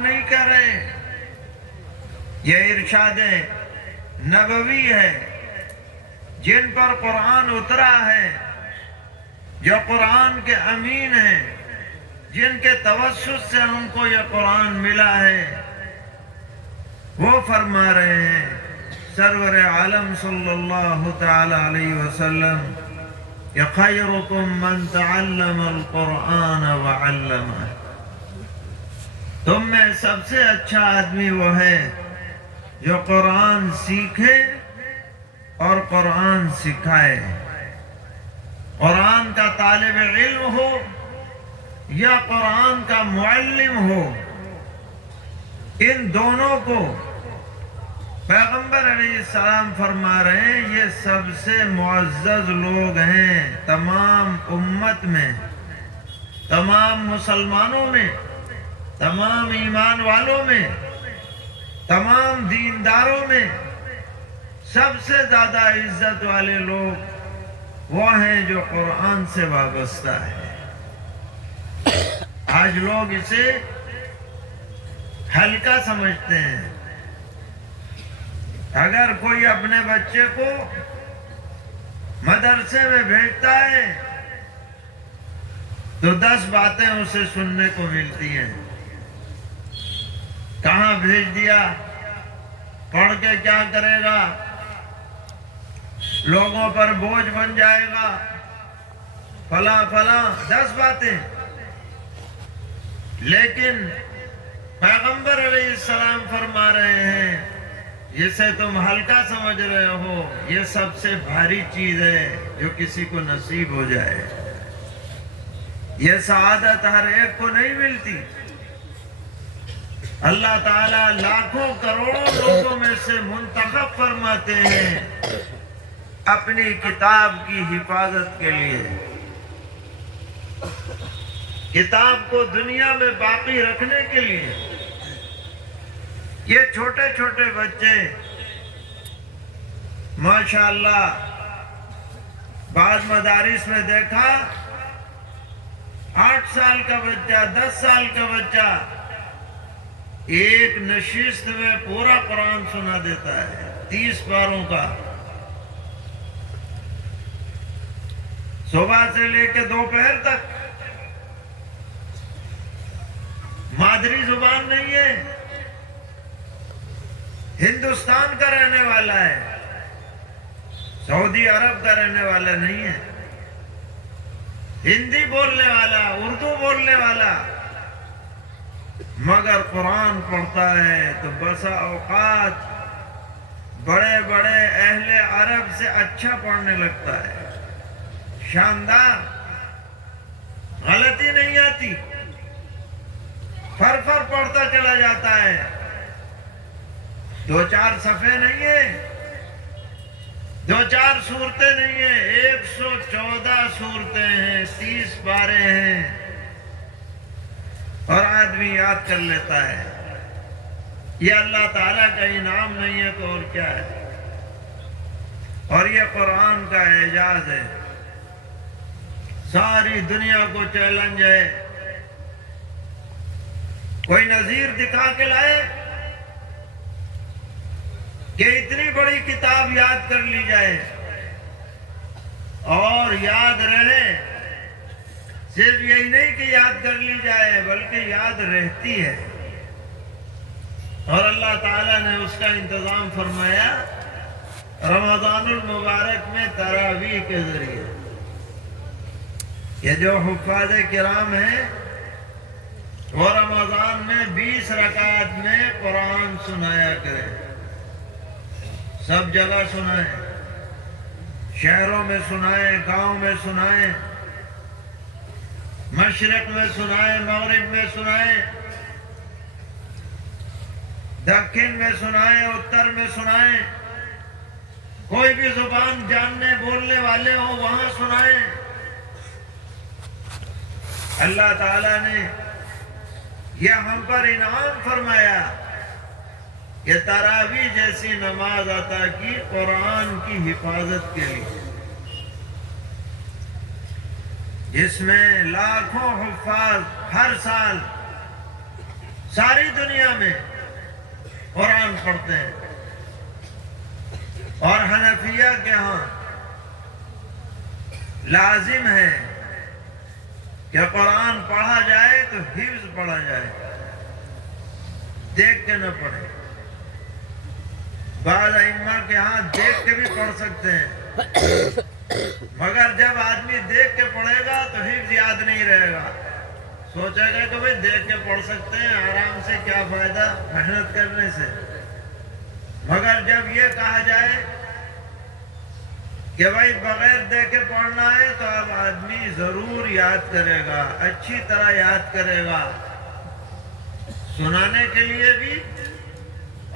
نہیں کر رہے، یہ ارشاد نبوی ہے، جن پر قرآن اترا ہے، جو قرآن کے امین ہیں، جن کے توسط سے ہم کو یہ قرآن ملا ہے، وہ فرما رہے ہیں سرور عالم صلی اللہ تعالی علیہ وسلم کہ خیرکم من تعلم القرآن وعلمہ، تم میں سب سے اچھا آدمی وہ ہے جو قرآن سیکھے اور قرآن سکھائے۔ قرآن کا طالب علم ہو یا قرآن کا معلم ہو، ان دونوں کو پیغمبر علیہ السلام فرما رہے ہیں یہ سب سے معزز لوگ ہیں تمام امت میں، تمام مسلمانوں میں، تمام ایمان والوں میں، تمام دینداروں میں سب سے زیادہ عزت والے لوگ وہ ہیں جو قرآن سے وابستہ ہے۔ آج لوگ اسے ہلکا سمجھتے ہیں۔ اگر کوئی اپنے بچے کو مدرسے میں بھیجتا ہے تو 10 باتیں اسے سننے کو ملتی ہیں۔ کہاں بھیج دیا، پڑھ کے کیا کرے گا، لوگوں پر بوجھ بن جائے گا، فلاں فلاں 10 باتیں۔ لیکن پیغمبر علیہ السلام فرما رہے ہیں جسے تم ہلکا سمجھ رہے ہو یہ سب سے بھاری چیز ہے جو کسی کو نصیب ہو جائے۔ یہ سعادت ہر ایک کو نہیں ملتی۔ اللہ تعالیٰ لاکھوں کروڑوں لوگوں میں سے منتخب فرماتے ہیں اپنی کتاب کی حفاظت کے لیے، کتاب کو دنیا میں باقی رکھنے کے لیے۔ یہ چھوٹے چھوٹے بچے ماشاءاللہ بعض مدارس میں دیکھا 8 سال کا بچہ، 10 سال کا بچہ ایک نشست میں پورا قرآن سنا دیتا ہے 30 پاروں کا، صبح سے لے کے دوپہر تک۔ مادری زبان نہیں ہے، ہندوستان کا رہنے والا ہے، سعودی عرب کا رہنے والا نہیں ہے، ہندی بولنے والا، اردو بولنے والا، مگر قرآن پڑھتا ہے تو بسا اوقات بڑے بڑے اہل عرب سے اچھا پڑھنے لگتا ہے، شاندار، غلطی نہیں آتی، فر فر پڑھتا چلا جاتا ہے۔ 2-4 صفحے نہیں ہیں، 2-4 سورتیں نہیں ہیں، 114 سورتیں ہیں، 30 پارے ہیں، اور آدمی یاد کر لیتا ہے۔ یہ اللہ تعالیٰ کا انعام نہیں ہے تو اور کیا ہے؟ اور یہ قرآن کا اعجاز ہے، ساری دنیا کو چیلنج ہے۔ کوئی نظیر دکھا کے لائے کہ اتنی بڑی کتاب یاد کر لی جائے اور یاد رہے، صرف یہی نہیں کہ یاد کر لی جائے بلکہ یاد رہتی ہے۔ اور اللہ تعالیٰ نے اس کا انتظام فرمایا رمضان المبارک میں تراویح کے ذریعے۔ یہ جو حفاظ کرام ہیں وہ رمضان میں 20 رکعت میں قرآن سنایا کریں، سب جگہ سنائیں، شہروں میں سنائیں، گاؤں میں سنائیں، مشرق میں سنائیں، مغرب میں سنائیں، دکن میں سنائیں، اتر میں سنائیں، کوئی بھی زبان جاننے بولنے والے ہوں وہاں سنائیں۔ اللہ تعالیٰ نے یہ ہم پر انعام فرمایا کہ تراویح جیسی نماز عطا کی قرآن کی حفاظت کے لیے، جس میں لاکھوں حفاظ ہر سال ساری دنیا میں قرآن پڑھتے ہیں، اور حنفیہ کے ہاں لازم ہے کہ قرآن پڑھا جائے تو حفظ پڑھا جائے، دیکھ کے نہ پڑھے۔ بعض ائمہ کے ہاں دیکھ کے بھی پڑھ سکتے ہیں، مگر جب آدمی دیکھ کے پڑھے گا تو حفظ یاد نہیں رہے گا، سوچے گا کہ بھئی دیکھ کے پڑھ سکتے ہیں، آرام سے کیا فائدہ محنت کرنے سے۔ مگر جب یہ کہا جائے کہ بھائی بغیر دیکھے پڑھنا ہے تو اب آدمی ضرور یاد کرے گا، اچھی طرح یاد کرے گا، سنانے کے لیے بھی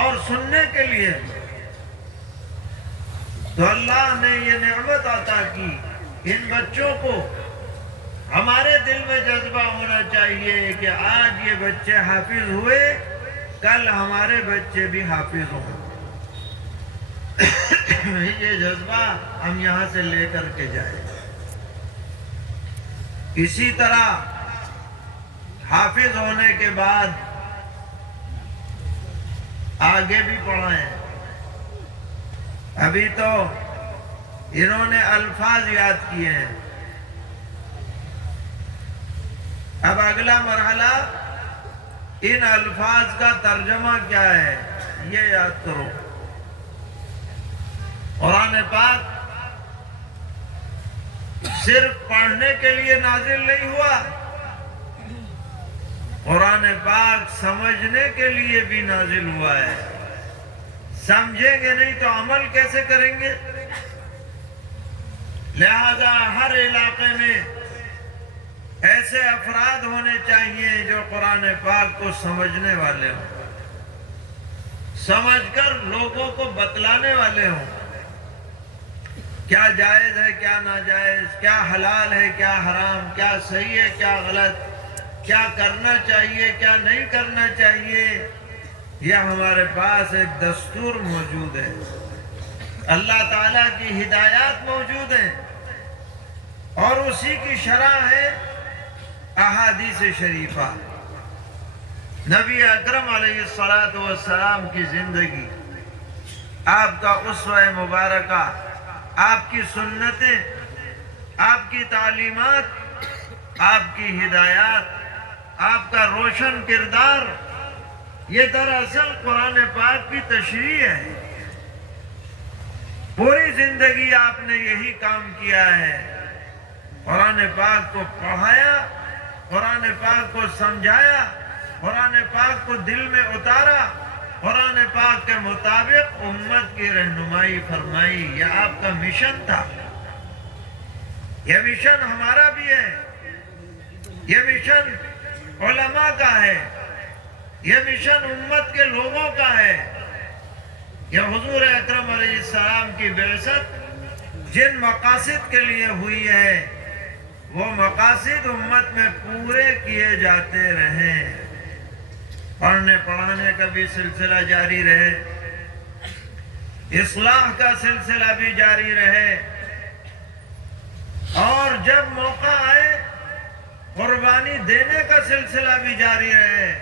اور سننے کے لیے بھی۔ تو اللہ نے یہ نعمت عطا کی، ان بچوں کو ہمارے دل میں جذبہ ہونا چاہیے کہ آج یہ بچے حافظ ہوئے، کل ہمارے بچے بھی حافظ ہوں۔ یہ جذبہ ہم یہاں سے لے کر کے جائیں۔ اسی طرح حافظ ہونے کے بعد آگے بھی پڑھائیں۔ ابھی تو انہوں نے الفاظ یاد کیے ہیں، اب اگلا مرحلہ ان الفاظ کا ترجمہ کیا ہے یہ یاد کرو۔ قرآن پاک صرف پڑھنے کے لیے نازل نہیں ہوا، قرآن پاک سمجھنے کے لیے بھی نازل ہوا ہے۔ سمجھیں گے نہیں تو عمل کیسے کریں گے؟ لہذا ہر علاقے میں ایسے افراد ہونے چاہیے جو قرآن پاک کو سمجھنے والے ہوں، سمجھ کر لوگوں کو بتلانے والے ہوں، کیا جائز ہے کیا ناجائز، کیا حلال ہے کیا حرام، کیا صحیح ہے کیا غلط، کیا کرنا چاہیے کیا نہیں کرنا چاہیے۔ یہ ہمارے پاس ایک دستور موجود ہے، اللہ تعالیٰ کی ہدایات موجود ہیں، اور اسی کی شرح ہے احادیث شریفہ۔ نبی اکرم علیہ الصلوۃ کی زندگی، آپ کا اسوہ مبارکہ، آپ کی سنتیں، آپ کی تعلیمات، آپ کی ہدایات، آپ کا روشن کردار، یہ دراصل قرآن پاک کی تشریح ہے۔ پوری زندگی آپ نے یہی کام کیا ہے، قرآن پاک کو پڑھایا، قرآن پاک کو سمجھایا، قرآن پاک کو دل میں اتارا، قرآن پاک کے مطابق امت کی رہنمائی فرمائی۔ یہ آپ کا مشن تھا، یہ مشن ہمارا بھی ہے، یہ مشن علماء کا ہے، یہ مشن امت کے لوگوں کا ہے۔ یہ حضور اکرم علیہ السلام کی بعثت جن مقاصد کے لیے ہوئی ہے، وہ مقاصد امت میں پورے کیے جاتے رہیں، پڑھنے پڑھانے کا بھی سلسلہ جاری رہے، اصلاح کا سلسلہ بھی جاری رہے، اور جب موقع آئے قربانی دینے کا سلسلہ بھی جاری رہے،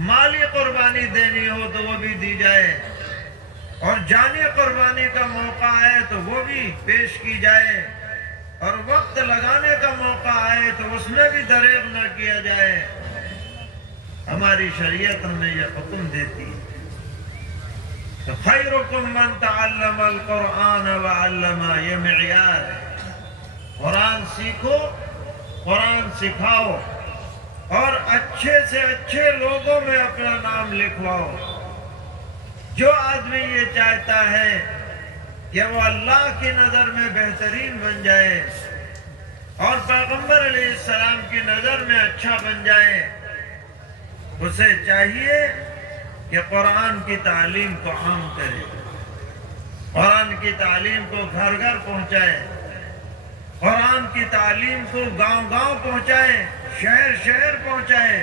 مالی قربانی دینی ہو تو وہ بھی دی جائے، اور جانی قربانی کا موقع آئے تو وہ بھی پیش کی جائے، اور وقت لگانے کا موقع آئے تو اس میں بھی دریغ نہ کیا جائے۔ ہماری شریعت ہمیں یہ حکم دیتی ہے کہ خیرکم من تعلم القرآن وعلمہ، یہ معیار ہے۔ قرآن سیکھو، قرآن سکھاؤ، اور اچھے سے اچھے لوگوں میں اپنا نام لکھواؤ۔ جو آدمی یہ چاہتا ہے کہ وہ اللہ کی نظر میں بہترین بن جائے اور پیغمبر علیہ السلام کی نظر میں اچھا بن جائے، اسے چاہیے کہ قرآن کی تعلیم کو عام کرے، قرآن کی تعلیم کو گھر گھر پہنچائے، قرآن کی تعلیم کو گاؤں گاؤں پہنچائے، شہر شہر پہنچائے۔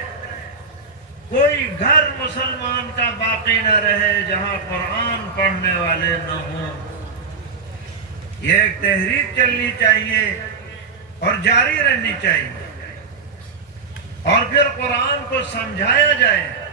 کوئی گھر مسلمان کا باقی نہ رہے جہاں قرآن پڑھنے والے نہ ہوں۔ یہ ایک تحریک چلنی چاہیے اور جاری رہنی چاہیے، اور پھر قرآن کو سمجھایا جائے